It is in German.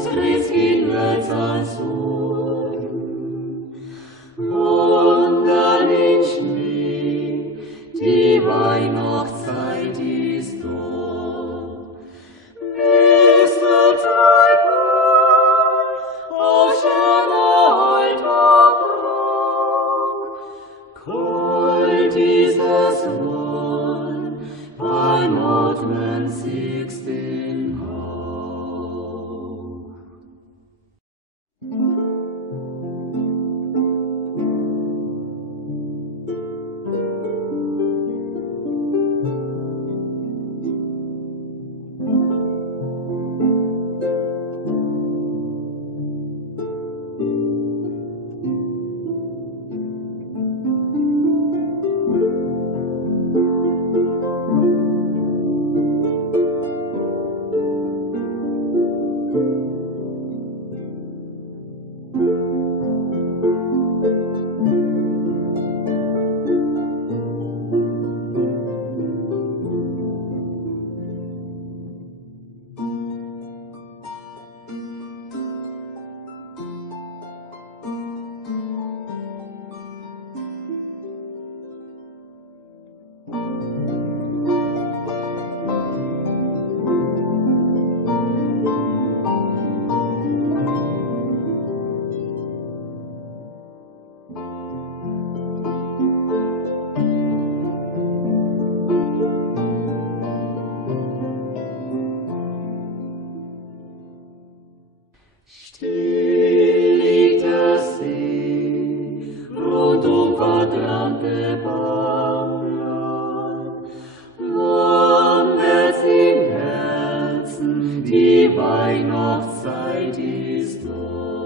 uns Christkind wird's als Sohn. Unter den Schnee, die Weihnachtszeit ist da. Bist du Teufel, auf schöner alter Burg, kalt dieses Wohl, beim Atmen siehst den Hauch. Still liegt der See, rundum vertraute Bauern, warm wird's im Herzen, die Weihnachtszeit ist da.